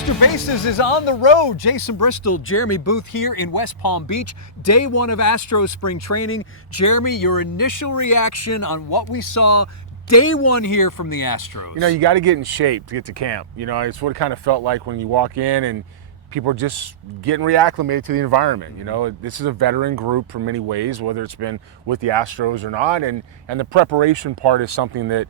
Extra Bases is on the road. Jason Bristol, Jeremy Booth here in West Palm Beach. Day one of Astros spring training. Jeremy, your initial reaction on what we saw day one here from the Astros? You know, you got to get in shape to get to camp. You know, it's what it kind of felt like when you walk in and people are just getting reacclimated to the environment. You know, this is a veteran group for many ways, whether it's been with the Astros or not. And the preparation part is something that,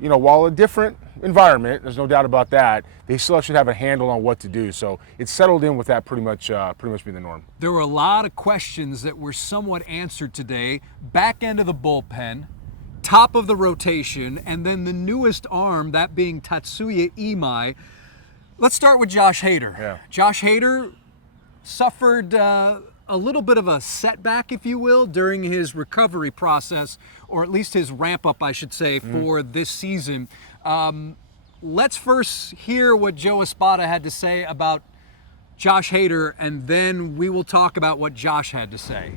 you know, while a different environment, there's no doubt about that, they still should have a handle on what to do. So it's settled in with that pretty much being the norm. There were a lot of questions that were somewhat answered today. Back end of the bullpen, top of the rotation, and then the newest arm, that being Tatsuya Imai. Let's start with Josh Hader. Yeah. Josh Hader suffered a little bit of a setback, if you will, during his recovery process, or at least his ramp up, I should say, for this season. Let's first hear what Joe Espada had to say about Josh Hader, and then we will talk about what Josh had to say.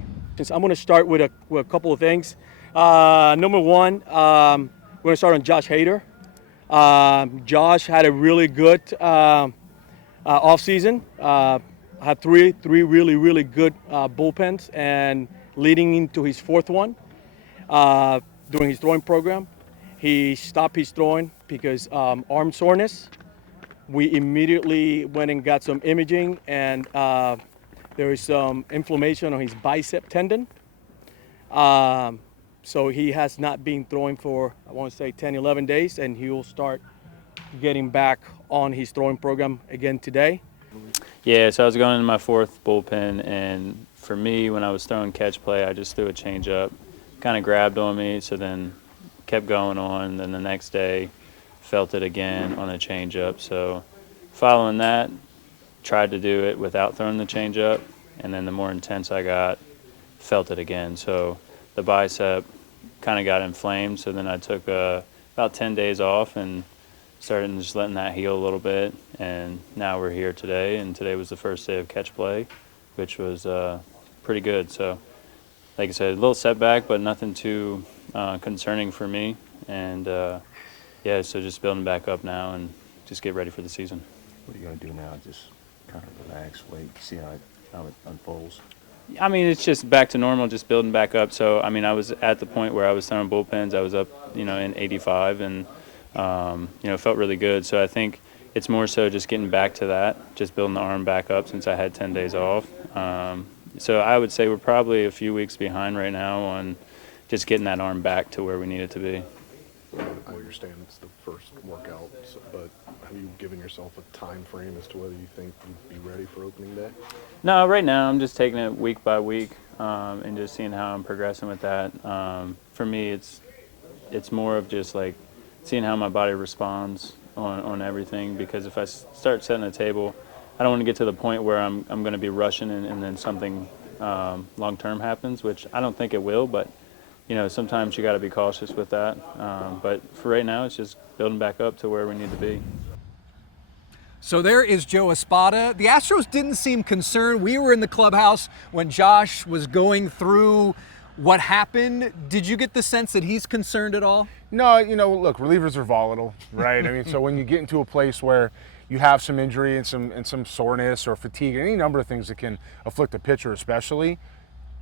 I'm going to start with a couple of things. Number one, we're going to start on Josh Hader. Josh had a really good offseason. Had three really good bullpens, and leading into his fourth one during his throwing program, he stopped his throwing because arm soreness. We immediately went and got some imaging, and there was some inflammation on his bicep tendon. So he has not been throwing for, I want to say, 10, 11 days, and he will start getting back on his throwing program again today. Yeah, so I was going into my fourth bullpen, and for me, when I was throwing catch play, I just threw a changeup, kind of grabbed on me, so then kept going on. Then the next day, felt it again on a changeup. So following that, tried to do it without throwing the changeup, and then the more intense I got, felt it again. So the bicep kind of got inflamed, so then I took about 10 days off and started just letting that heal a little bit, and now we're here today, and today was the first day of catch play, which was pretty good. So like I said, a little setback, but nothing too concerning for me, and yeah, so just building back up now and just get ready for the season. What are you going to do now? Just kind of relax, wait, see how it unfolds? I mean, it's just back to normal, just building back up. So, I mean, I was at the point where I was throwing bullpens. I was up, you know, in 85, and you know, felt really good. So I think it's more so just getting back to that, just building the arm back up since I had 10 days off. So I would say we're probably a few weeks behind right now on just getting that arm back to where we need it to be. I understand it's the first workout, but have you given yourself a time frame as to whether you think you'd be ready for opening day? No, right now I'm just taking it week by week and just seeing how I'm progressing with that. For me, it's more of just like seeing how my body responds on everything, because if I start setting a table, I don't want to get to the point where I'm going to be rushing and then something long-term happens, which I don't think it will, but you know, sometimes you got to be cautious with that. But for right now, it's just building back up to where we need to be. So there is Joe Espada. The Astros didn't seem concerned. We were in the clubhouse when Josh was going through what happened. Did you get the sense that he's concerned at all? No, you know, look, relievers are volatile, right? I mean, so when you get into a place where you have some injury and some soreness or fatigue, any number of things that can afflict a pitcher especially,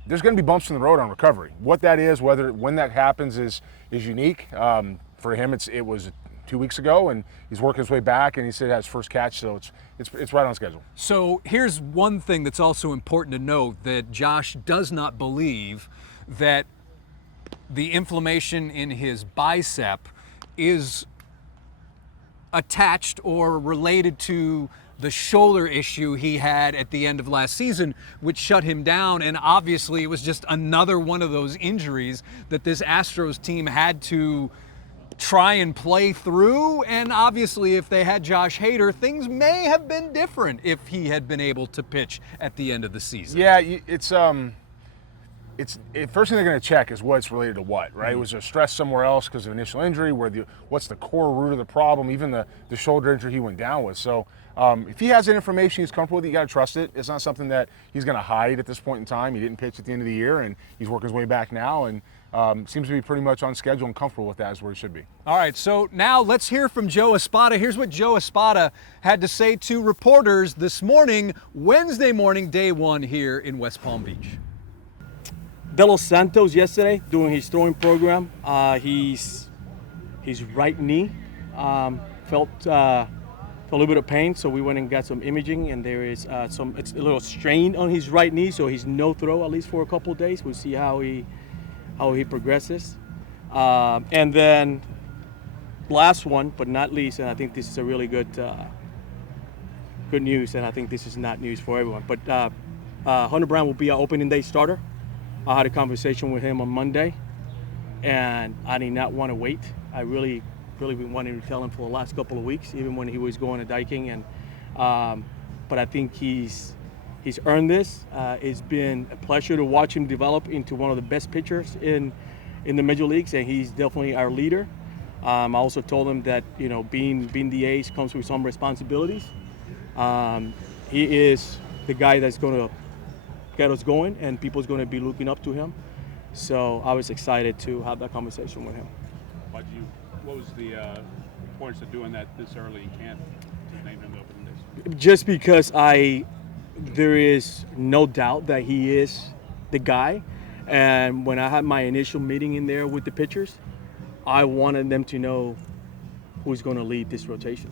there's going to be bumps in the road on recovery. What that is, when that happens is unique. For him, it was 2 weeks ago, and he's working his way back, and he said he has first catch, so it's right on schedule. So here's one thing that's also important to note, that Josh does not believe that the inflammation in his bicep is attached or related to the shoulder issue he had at the end of last season, which shut him down. And obviously it was just another one of those injuries that this Astros team had to try and play through. And obviously if they had Josh Hader, things may have been different if he had been able to pitch at the end of the season. Yeah, first thing they're going to check is what's related to what, right? Was there stress somewhere else because of initial injury? What's the core root of the problem? Even the shoulder injury he went down with. So if he has that information he's comfortable with, you got to trust it. It's not something that he's going to hide at this point in time. He didn't pitch at the end of the year, and he's working his way back now. And seems to be pretty much on schedule and comfortable with that is where he should be. All right, so now let's hear from Joe Espada. Here's what Joe Espada had to say to reporters this morning, Wednesday morning, day one here in West Palm Beach. De Los Santos yesterday doing his throwing program. His right knee felt a little bit of pain, so we went and got some imaging, and there is it's a little strain on his right knee, so he's no throw at least for a couple of days. We'll see how he progresses. And then last one, but not least, and I think this is a really good news, and I think this is not news for everyone, but Hunter Brown will be our opening day starter. I had a conversation with him on Monday, and I did not want to wait. I really been wanting to tell him for the last couple of weeks, even when he was going to Diking, and but I think he's earned this. It's been a pleasure to watch him develop into one of the best pitchers in the major leagues, and he's definitely our leader. I also told him that being the ace comes with some responsibilities. He is the guy that's going to get us going, and people's going to be looking up to him. So I was excited to have that conversation with him. What was the importance of doing that this early in camp to name him the opening days? Just because there is no doubt that he is the guy, and when I had my initial meeting in there with the pitchers, I wanted them to know who's going to lead this rotation.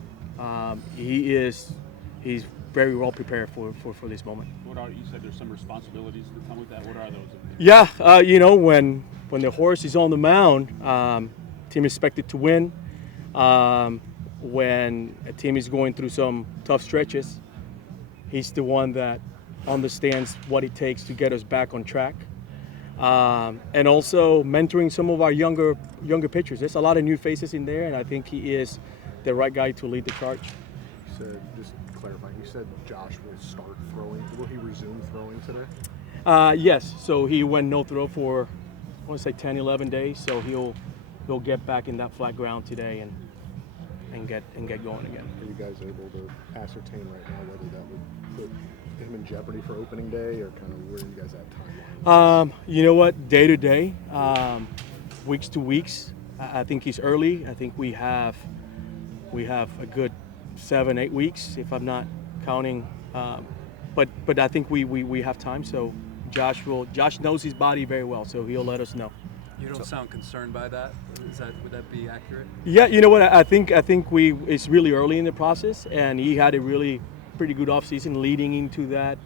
He's very well prepared for this moment. You said there's some responsibilities that come with that. What are those? Yeah, when the horse is on the mound, team is expected to win. When a team is going through some tough stretches, he's the one that understands what it takes to get us back on track. And also mentoring some of our younger pitchers. There's a lot of new faces in there, and I think he is the right guy to lead the charge. You said, just clarifying, you said Josh will start throwing. Will he resume throwing today? Yes. So he went no throw for, I want to say 10, 11 days. So he'll get back in that flat ground today and get going again. Are you guys able to ascertain right now whether that would put him in jeopardy for opening day, or kind of where you guys at timeline? You know what? Day to day, weeks to weeks. I think he's early. I think we have a good 7-8 weeks, if I'm not counting. But I think we have time. So Josh knows his body very well, so he'll let us know. You don't sound concerned by that. Would that be accurate? Yeah, you know what? I think it's really early in the process, and he had a really pretty good offseason leading into that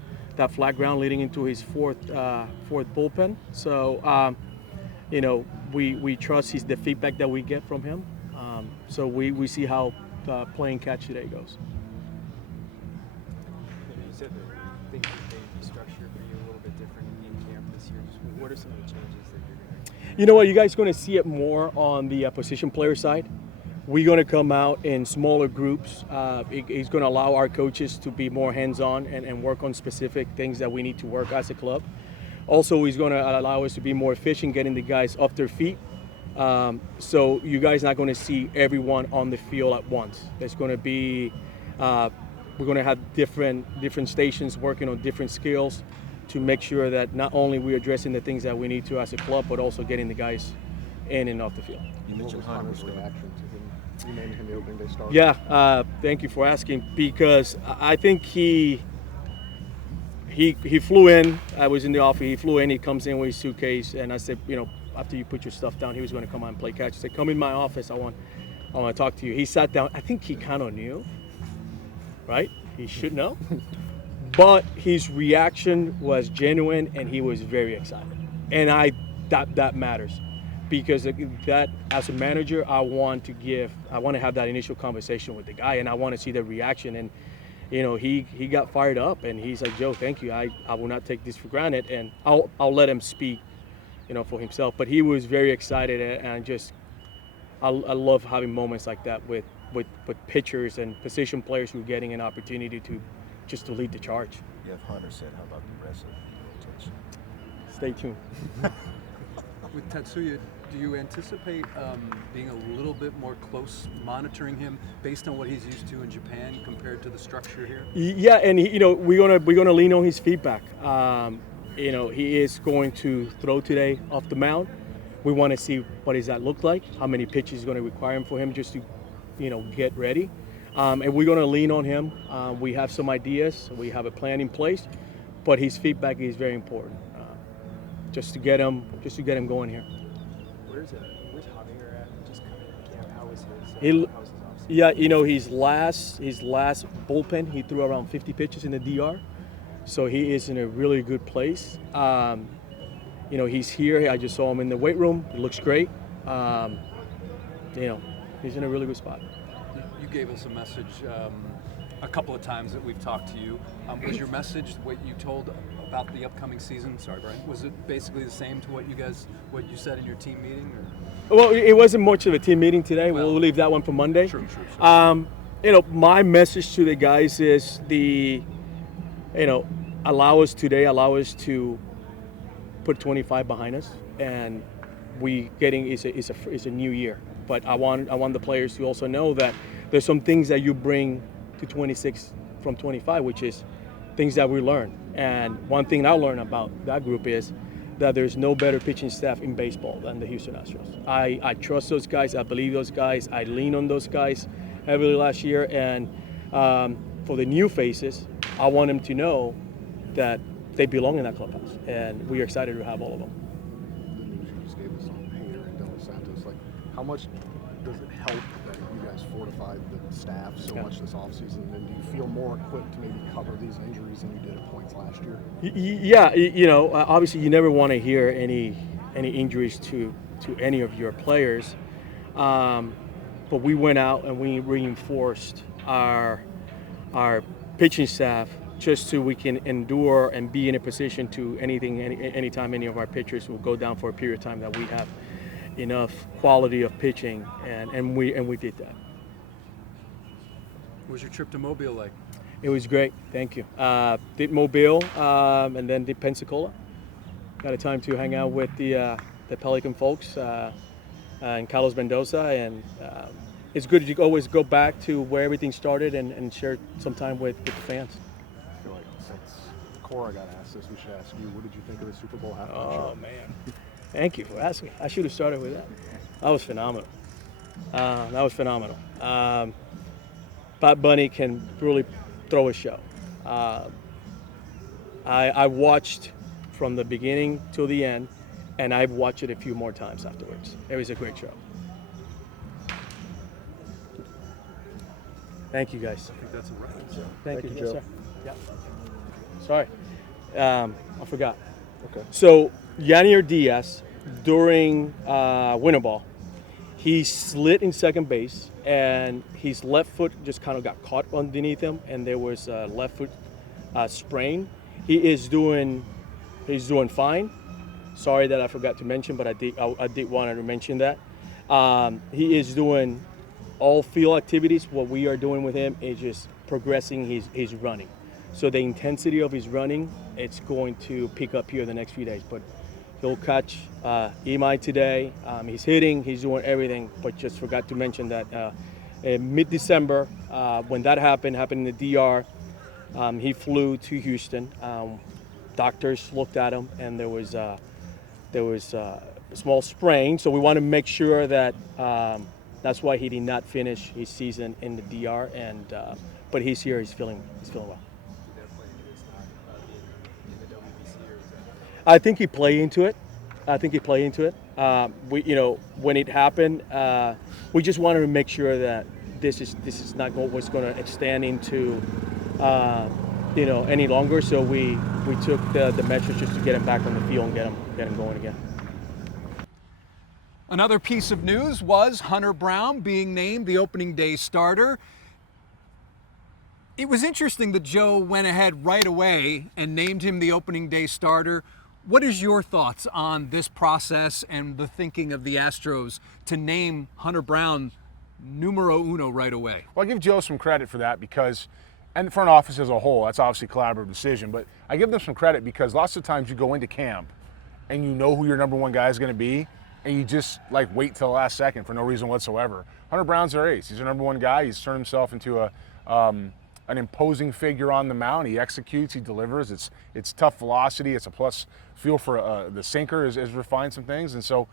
flat ground, leading into his fourth bullpen. So we trust the feedback that we get from him. So we see how playing catch today goes. You said that things may be structured for you a little bit different in camp this year. What are some of the changes that you're going to? You know what? You guys are going to see it more on the position player side. We're going to come out in smaller groups. It's going to allow our coaches to be more hands-on and work on specific things that we need to work as a club. Also, he's going to allow us to be more efficient, getting the guys off their feet. So you guys are not going to see everyone on the field at once. There's going to be, we're going to have different stations working on different skills to make sure that not only we're addressing the things that we need to as a club, but also getting the guys in and off the field. What was Hunter's reaction to him? You named him the opening day starter. Yeah, thank you for asking, because I think he flew in. I was in the office. He flew in. He comes in with his suitcase, and I said, after you put your stuff down, he was going to come out and play catch. I said, come in my office. I want to talk to you. He sat down. I think he kind of knew, right? He should know. But his reaction was genuine, and he was very excited. And that matters, because that as a manager, I want to have that initial conversation with the guy, and I want to see the reaction. And he got fired up, and he's like, Joe, thank you. I will not take this for granted, and I'll let him speak, for himself. But he was very excited, and I love having moments like that with pitchers and position players who are getting an opportunity to lead the charge. Yeah, if Hunter said, how about the rest of the rotation? Stay tuned. With Tatsuya, do you anticipate being a little bit more close monitoring him based on what he's used to in Japan compared to the structure here? Yeah, and we're gonna lean on his feedback. He is going to throw today off the mound. We want to see what does that look like, how many pitches is going to require him for him just to, get ready. And we're going to lean on him. We have some ideas. We have a plan in place, but his feedback is very important. Just to get him going here. Where's Javier at? Just coming in camp. How was his? How was his offseason? Yeah, his last bullpen, he threw around 50 pitches in the DR, so he is in a really good place. He's here. I just saw him in the weight room. He looks great. He's in a really good spot. You gave us a message a couple of times that we've talked to you. Was your message what you told about the upcoming season? Sorry, Brian. Was it basically the same to what you said in your team meeting? Or? Well, it wasn't much of a team meeting today. We'll leave that one for Monday. Sure. My message to the guys is allow us to put 25 behind us, and it's a new year. But I want the players to also know that there's some things that you bring to 26 from 25, which is things that we learn. And one thing I learned about that group is that there's no better pitching staff in baseball than the Houston Astros. I trust those guys. I believe those guys. I lean on those guys heavily last year. And for the new faces, I want them to know that they belong in that clubhouse. And we are excited to have all of them. The news you just gave us on Hader and Dos Santos, how much does it help that you guys fortified the staff so much this offseason? And do you feel more equipped to maybe cover these injuries than you did at points last year? Yeah, obviously you never want to hear any injuries to any of your players. But we went out and we reinforced our pitching staff just so we can endure and be in a position to anytime any of our pitchers will go down for a period of time, that we have enough quality of pitching, and we did that. What was your trip to Mobile like? It was great, thank you. Did Mobile and then did Pensacola. Got a time to hang out with the Pelican folks and Carlos Mendoza, and it's good to always go back to where everything started and share some time with the fans. I feel like since Cora got asked this, we should ask you, what did you think of the Super Bowl halftime show? Oh man, thank you for asking. I should have started with that. That was phenomenal. Pat Bunny can really throw a show. I watched from the beginning till the end, and I've watched it a few more times afterwards. It was a great show. Thank you, guys. I think that's a reference. Thank you, you, yes, Joe. sir. Yeah. Sorry, I forgot. Okay. So Yanier Diaz, during winter ball, he slid in second base, and his left foot just kind of got caught underneath him, and there was a left foot sprain. He's doing fine. Sorry that I forgot to mention, but I did want to mention that. He is doing all field activities. What we are doing with him is just progressing his running. So the intensity of his running, it's going to pick up here the next few days. But he'll catch Imai today. He's hitting, he's doing everything, but just forgot to mention that in mid-December, when that happened in the DR, he flew to Houston. Doctors looked at him, and there was a small sprain. So we want to make sure that that's why he did not finish his season in the DR. And but he's here. He's feeling well. I think he played into it. When it happened, we just wanted to make sure that this is not what's going to extend into any longer. So we took the measures just to get him back on the field and get him going again. Another piece of news was Hunter Brown being named the opening day starter. It was interesting that Joe went ahead right away and named him the opening day starter. What is your thoughts on this process and the thinking of the Astros to name Hunter Brown numero uno right away? Well, I give Joe some credit for that because, and the front office as a whole, that's obviously a collaborative decision, but I give them some credit because lots of times you go into camp and you know who your number one guy is going to be, and you just wait till the last second for no reason whatsoever. Hunter Brown's our ace. He's our number one guy. He's turned himself into an imposing figure on the mound. He executes, he delivers. It's tough velocity. It's a plus feel for the sinker has refined some things, and so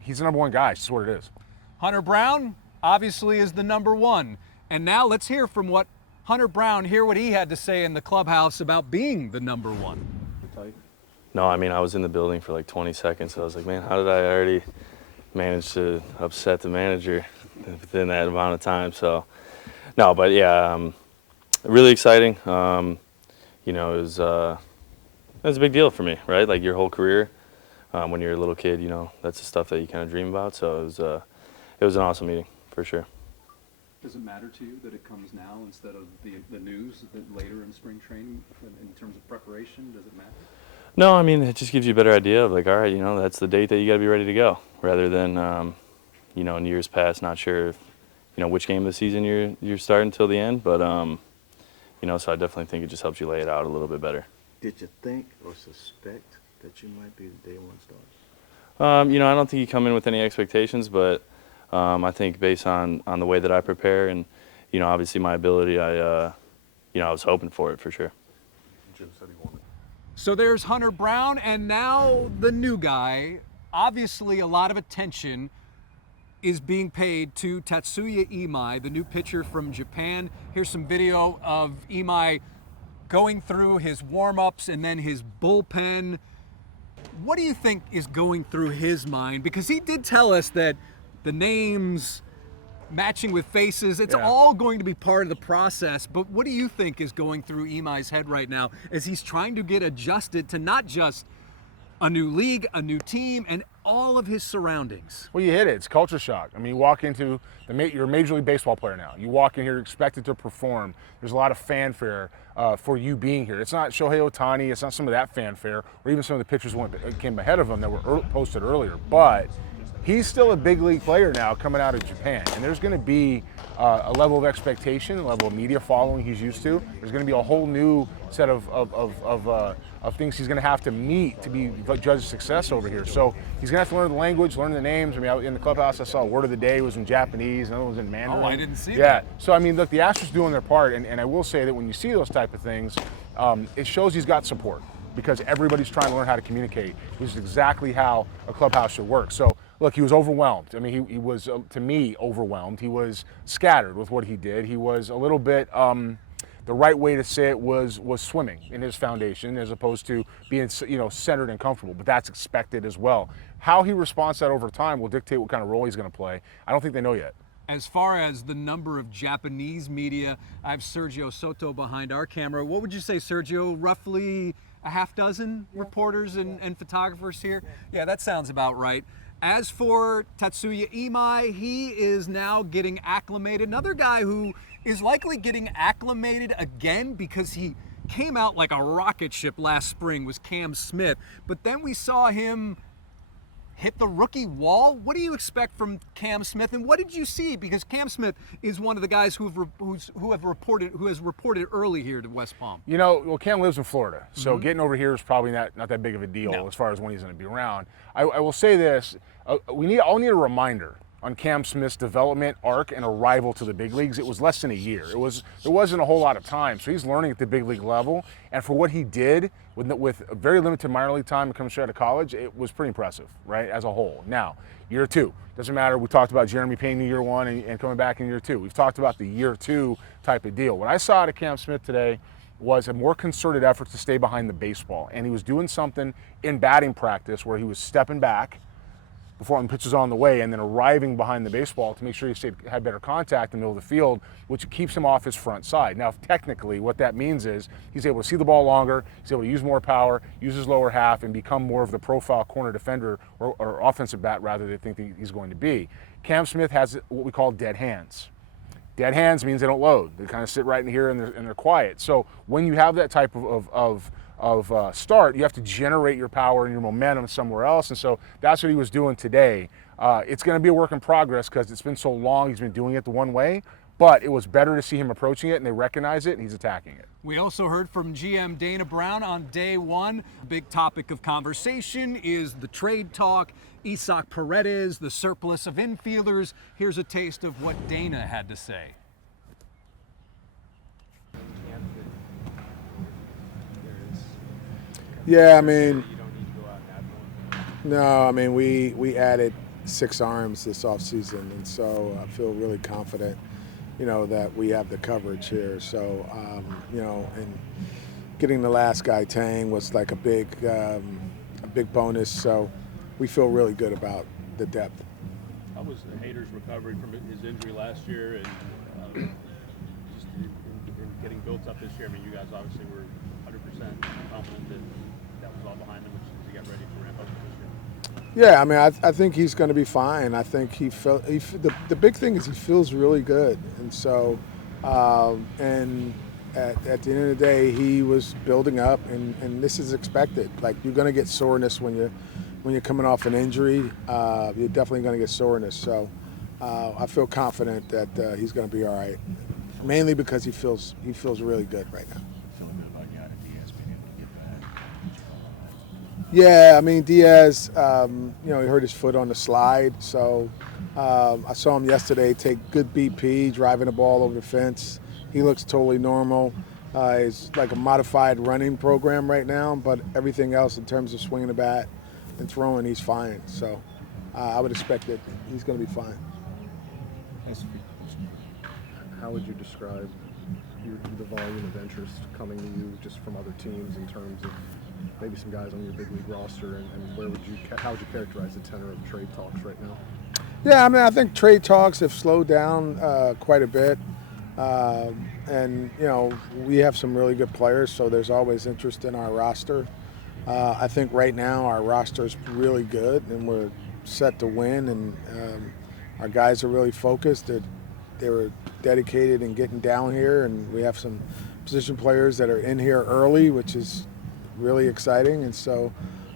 he's the number one guy. It's just what it is. Hunter Brown obviously is the number one. And now let's hear from what Hunter Brown, hear what he had to say in the clubhouse about being the number one. No, I mean, I was in the building for like 20 seconds. So I was like, man, how did I already manage to upset the manager within that amount of time? So, no, but yeah, really exciting. You know, it was a big deal for me, right? Like your whole career, when you're a little kid, you know, that's the stuff that you kind of dream about. So it was an awesome meeting for sure. Does it matter to you that it comes now instead of the news that later in spring training in terms of preparation? Does it matter? No, I mean, it just gives you a better idea of like, all right, you know, that's the date that you got to be ready to go, rather than, you know, in years past, not sure if, you know, which game of the season you're starting until the end. But, you know, so I definitely think it just helps you lay it out a little bit better. Did you think or suspect that you might be the day one starter? You know, I don't think you come in with any expectations, but I think based on the way that I prepare and, you know, obviously my ability, you know, I was hoping for it for sure. Jim said he wanted. So there's Hunter Brown, and now the new guy. Obviously, a lot of attention is being paid to Tatsuya Imai, the new pitcher from Japan. Here's some video of Imai going through his warm-ups and then his bullpen. What do you think is going through his mind? Because he did tell us that the names matching with faces, it's all going to be part of the process. But what do you think is going through Imai's head right now as he's trying to get adjusted to not just a new league, a new team, and all of his surroundings? Well, you hit it. It's culture shock. I mean, you walk into you're a Major League Baseball player now. You walk in here expected to perform. There's a lot of fanfare for you being here. It's not Shohei Ohtani. It's not some of that fanfare, or even some of the pitchers came ahead of him that were posted earlier. But he's still a big league player now coming out of Japan, and there's going to be a level of expectation, a level of media following he's used to. There's going to be a whole new set of things he's going to have to meet to be judged success over here. So he's going to have to learn the language, learn the names. I mean, out in the clubhouse, I saw a word of the day was in Japanese, another one was in Mandarin. Oh, I didn't see that. Yeah. So I mean, look, the Astros doing their part, and I will say that when you see those type of things, it shows he's got support because everybody's trying to learn how to communicate, which is exactly how a clubhouse should work. So. Look, he was overwhelmed. I mean, he was, to me, overwhelmed. He was scattered with what he did. He was a little bit, the right way to say it was swimming in his foundation as opposed to being, you know, centered and comfortable. But that's expected as well. How he responds to that over time will dictate what kind of role he's going to play. I don't think they know yet. As far as the number of Japanese media, I have Sergio Soto behind our camera. What would you say, Sergio? Roughly a half dozen reporters and photographers here? Yeah, that sounds about right. As for Tatsuya Imai, he is now getting acclimated. Another guy who is likely getting acclimated again because he came out like a rocket ship last spring was Cam Smith. But then we saw him hit the rookie wall. What do you expect from Cam Smith, and what did you see? Because Cam Smith is one of the guys who has reported early here to West Palm. You know, well, Cam lives in Florida, so getting over here is probably not that big of a deal as far as when he's going to be around. I will say this: I'll need a reminder on Cam Smith's development arc and arrival to the big leagues. It was less than a year. There wasn't a whole lot of time, so he's learning at the big league level. And for what he did with very limited minor league time and coming straight out of college, it was pretty impressive, right, as a whole. Now, year two, doesn't matter. We talked about Jeremy Payne in year one and coming back in year two. We've talked about the year two type of deal. What I saw out of Cam Smith today was a more concerted effort to stay behind the baseball. And he was doing something in batting practice where he was stepping back before the pitch is on the way and then arriving behind the baseball to make sure he had better contact in the middle of the field, which keeps him off his front side. Now, technically, what that means is he's able to see the ball longer, he's able to use more power, use his lower half, and become more of the profile corner defender or offensive bat rather than they think he's going to be. Cam Smith has what we call dead hands. Dead hands means they don't load. They kind of sit right in here and they're quiet. So when you have that type of start, you have to generate your power and your momentum somewhere else, and so that's what he was doing today. It's going to be a work in progress because it's been so long he's been doing it the one way, but it was better to see him approaching it, and they recognize it, and he's attacking it. We also heard from GM Dana Brown on day one. Big topic of conversation is the trade talk, Isaac Paredes, the surplus of infielders. Here's a taste of what Dana had to say. Yeah, I Or say mean, that you don't need to go out and add one? no, I mean we added 6 arms this offseason, and so I feel really confident, that we have the coverage here. So, and getting the last guy Tang was like a big bonus. So we feel really good about the depth. How was Hader's recovery from his injury last year, and just in getting built up this year? I mean, you guys obviously were 100% confident that was all behind him, as he got ready to ramp up this year. Yeah, I mean, I think he's going to be fine. I think the big thing is he feels really good, and so, and at the end of the day, he was building up, and this is expected. Like, you're going to get soreness when you're coming off an injury. You're definitely going to get soreness. So, I feel confident that he's going to be all right, mainly because he feels really good right now. Feeling good about Diaz being able to get back. Yeah, I mean, Diaz, he hurt his foot on the slide. So I saw him yesterday take good BP, driving the ball over the fence. He looks totally normal. It's like a modified running program right now, but everything else in terms of swinging the bat and throwing, he's fine. So I would expect that he's going to be fine. How would you describe the volume of interest coming to you just from other teams in terms of maybe some guys on your big league roster, and how would you characterize the tenor of trade talks right now? Yeah, I mean, I think trade talks have slowed down quite a bit. And, we have some really good players, so there's always interest in our roster. I think right now our roster is really good, and we're set to win, and our guys are really focused. They were dedicated in getting down here, and we have some position players that are in here early, which is really exciting. And so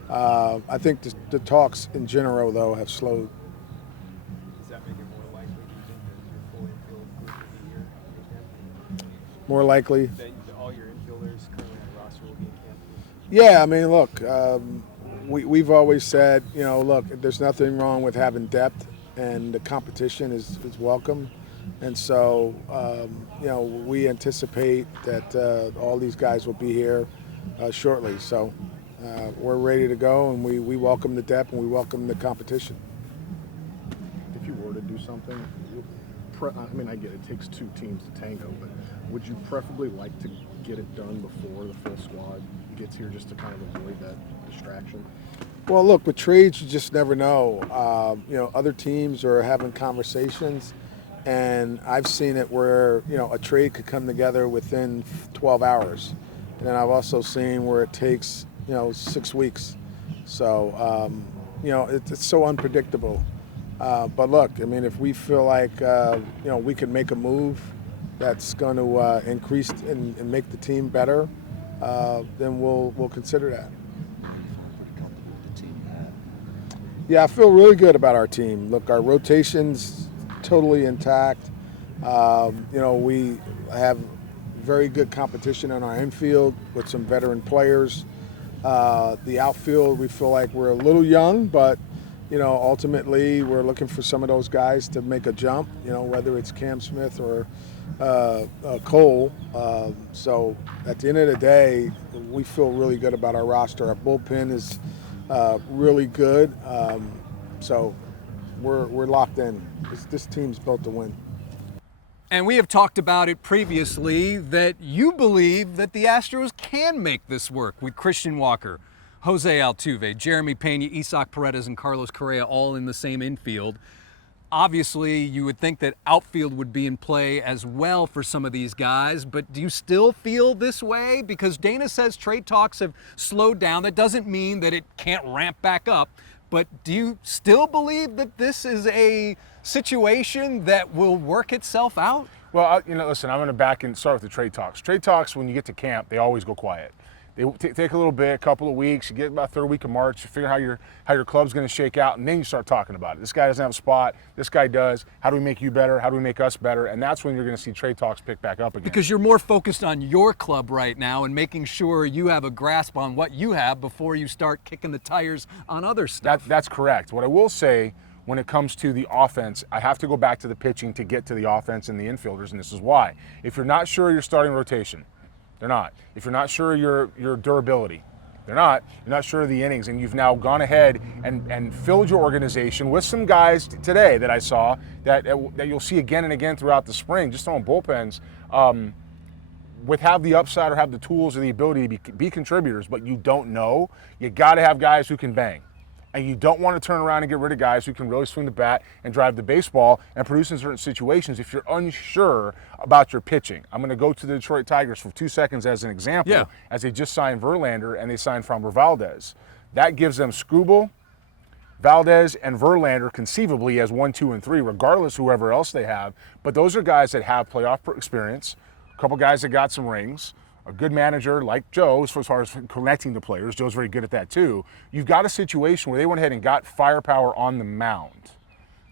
I think the talks in general, though, have slowed. Does that make it more likely, do you think, that your full infield group will be here in camp? More likely. That all your infielders currently on the roster will be in camp? Yeah, I mean, look, we've always said, look, there's nothing wrong with having depth, and the competition is welcome. And so, we anticipate that all these guys will be here shortly. So we're ready to go, and we welcome the depth and we welcome the competition. If you were to do something, I get it takes 2 teams to tango, but would you preferably like to get it done before the full squad gets here, just to kind of avoid that distraction? Well, look, with trades, you just never know. Other teams are having conversations, and I've seen it where, a trade could come together within 12 hours. And then I've also seen where it takes, 6 weeks. So, it's so unpredictable. But look, I mean, if we feel like, we can make a move that's going to increase and make the team better, then we'll consider that. Yeah, I feel really good about our team. Look, our rotation's totally intact. We have very good competition in our infield with some veteran players. The outfield, we feel like we're a little young, but ultimately we're looking for some of those guys to make a jump, whether it's Cam Smith or Cole. So at the end of the day, we feel really good about our roster. Our bullpen is really good. So we're locked in. This team's built to win. And we have talked about it previously that you believe that the Astros can make this work with Christian Walker, Jose Altuve, Jeremy Pena, Isaac Paredes, and Carlos Correa all in the same infield. Obviously, you would think that outfield would be in play as well for some of these guys, but do you still feel this way? Because Dana says trade talks have slowed down. That doesn't mean that it can't ramp back up, but do you still believe that this is a situation that will work itself out? Well, listen, I'm going to back and start with the trade talks. Trade talks, when you get to camp, they always go quiet. They take a little bit, a couple of weeks. You get about third week of March, you figure out how your club's going to shake out, and then you start talking about it. This guy doesn't have a spot. This guy does. How do we make you better? How do we make us better? And that's when you're going to see trade talks pick back up again. Because you're more focused on your club right now and making sure you have a grasp on what you have before you start kicking the tires on other stuff. That's correct. What I will say, when it comes to the offense, I have to go back to the pitching to get to the offense and the infielders, and this is why. If you're not sure your starting rotation, they're not. If you're not sure your durability, They're not. You're not sure of the innings, and you've now gone ahead and filled your organization with some guys today that I saw that you'll see again and again throughout the spring, just throwing bullpens, with have the upside or have the tools or the ability to be contributors, but you don't know. You got to have guys who can bang. And you don't want to turn around and get rid of guys who can really swing the bat and drive the baseball and produce in certain situations if you're unsure about your pitching. I'm going to go to the Detroit Tigers for 2 seconds as an example, as they just signed Verlander and they signed Framber Valdez. That gives them Skubal, Valdez, and Verlander conceivably as 1, 2, and 3, regardless of whoever else they have. But those are guys that have playoff experience, a couple guys that got some rings, a good manager like Joe, as far as connecting the players. Joe's very good at that too. You've got a situation where they went ahead and got firepower on the mound.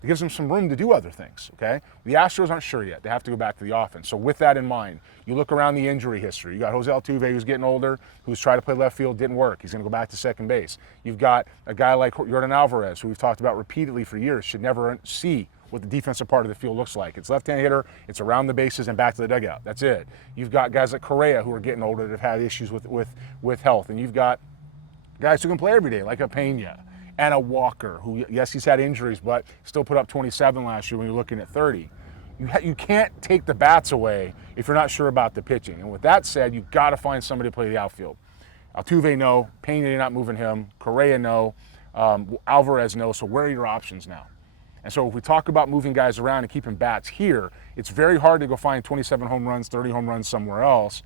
It gives them some room to do other things, okay? The Astros aren't sure yet. They have to go back to the offense. So with that in mind, you look around the injury history. You got Jose Altuve, who's getting older, who's tried to play left field, didn't work. He's going to go back to second base. You've got a guy like Yordan Alvarez, who we've talked about repeatedly for years, should never see what the defensive part of the field looks like. It's left-hand hitter, it's around the bases and back to the dugout. That's it. You've got guys like Correa who are getting older that have had issues with health. And you've got guys who can play every day, like a Pena and a Walker, who, yes, he's had injuries, but still put up 27 last year when you're looking at 30. You can't take the bats away if you're not sure about the pitching. And with that said, you've got to find somebody to play the outfield. Altuve, no. Pena, you're not moving him. Correa, no. Alvarez, no. So where are your options now? And so if we talk about moving guys around and keeping bats here, it's very hard to go find 27 home runs, 30 home runs somewhere else.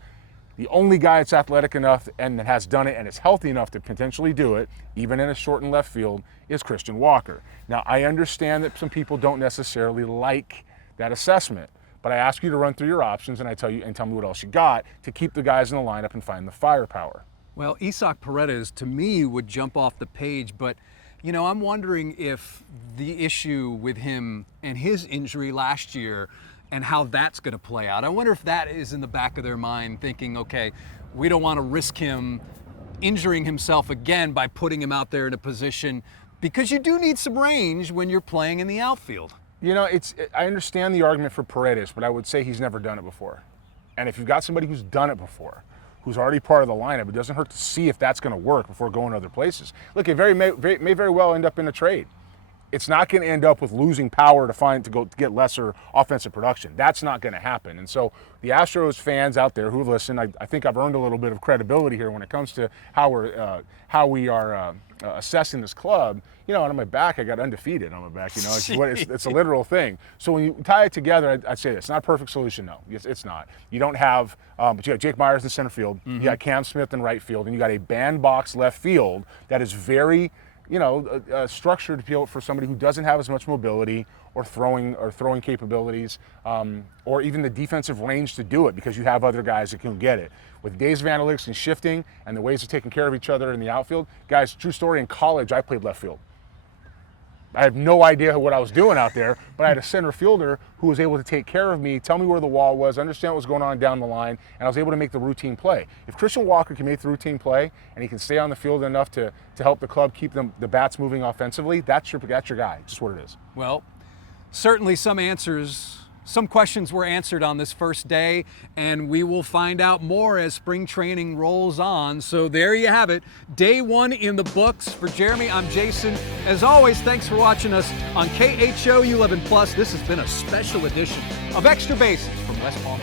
The only guy that's athletic enough and that has done it and is healthy enough to potentially do it, even in a shortened left field, is Christian Walker. Now, I understand that some people don't necessarily like that assessment, but I ask you to run through your options and tell me what else you got to keep the guys in the lineup and find the firepower. Well, Isaac Paredes, to me, would jump off the page, but you know, I'm wondering if the issue with him and his injury last year and how that's going to play out. I wonder if that is in the back of their mind, thinking, okay, we don't want to risk him injuring himself again by putting him out there in a position, because you do need some range when you're playing in the outfield. You know, I understand the argument for Paredes, but I would say he's never done it before. And if you've got somebody who's done it before, who's already part of the lineup, it doesn't hurt to see if that's going to work before going other places. Look, it may very well end up in a trade. It's not going to end up with losing power to get lesser offensive production. That's not going to happen. And so the Astros fans out there who listen, I think I've earned a little bit of credibility here when it comes to how we are assessing this club. You know, on my back, I got undefeated on my back. You know, it's a literal thing. So when you tie it together, I'd say this: it's not a perfect solution. No, it's not. You don't have, but you got Jake Myers in center field. Mm-hmm. You got Cam Smith in right field, and you got a bandbox left field that is very, structured for somebody who doesn't have as much mobility or throwing capabilities, or even the defensive range to do it, because you have other guys that can get it. With days of analytics and shifting and the ways of taking care of each other in the outfield, guys, true story, in college I played left field. I have no idea what I was doing out there, but I had a center fielder who was able to take care of me, tell me where the wall was, understand what was going on down the line, and I was able to make the routine play. If Christian Walker can make the routine play and he can stay on the field enough to help the club keep the bats moving offensively, that's your guy, just what it is. Well, certainly some questions were answered on this first day, and we will find out more as spring training rolls on. So there you have it. Day 1 in the books. For Jeremy, I'm Jason. As always, thanks for watching us on KHOU 11+. This has been a special edition of Extra Bases from West Palm.